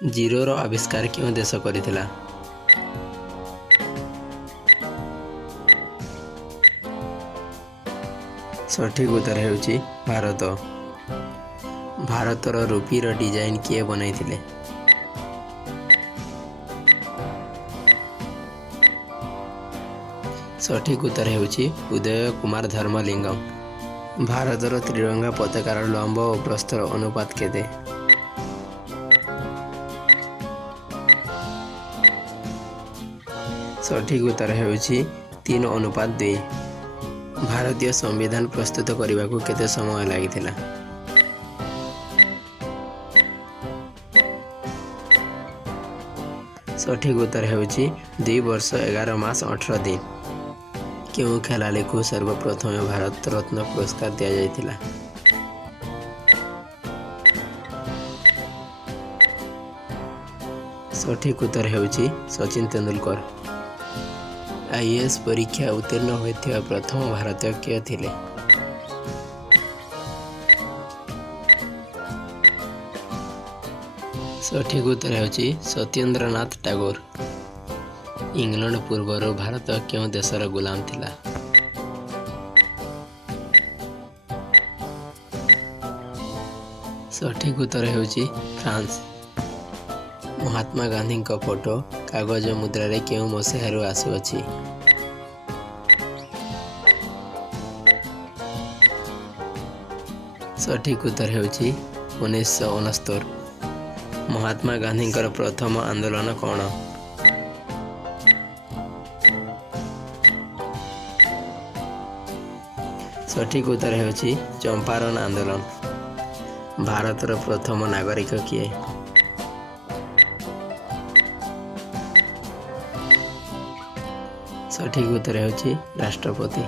जीरोर आविष्कार क्यों देश करथिला? सठिक उत्तर हेउची भारत। भारतर रुपीर डिजाइन किए बनैथिले? सठिक उत्तर हेउची उदय कुमार धर्मलिंगम। भारतर त्रिरंगा पताकार लंब और प्रस्तर अनुपात केते? सठिक उत्तर हेउची 3:2। भारतीय संविधान प्रस्तुत करने को केते समय लागिथिला? सठिक उत्तर हेउची 2 वर्ष 11 मास 18 दिन। क्यों खेलाड़ी को सर्वप्रथम भारत रत्न पुरस्कार दिया जाइथिला? सठिक उत्तर हेउची सचिन तेंदुलकर। आईएएस परीक्षा उत्तीर्ण होइथिबा प्रथम भारतीय किए थिले? सठिक उत्तर हेउची सत्येंद्रनाथ टैगोर। इंग्लैंड पूर्वर भारत क्यों देशर गुलाम थिला? सठिक उत्तर हेउची फ्रांस। महात्मा गांधी का फोटो कागज मुद्रा रे क्यों मसीहारू आसुअछि? सठिक उत्तर हेउची 1969। महात्मा गांधी प्रथम आंदोलन कौन? सठिक उत्तर हेउची चंपारण आंदोलन। भारतर प्रथम नागरिक किए? सठिक उत्तर हेउची राष्ट्रपति।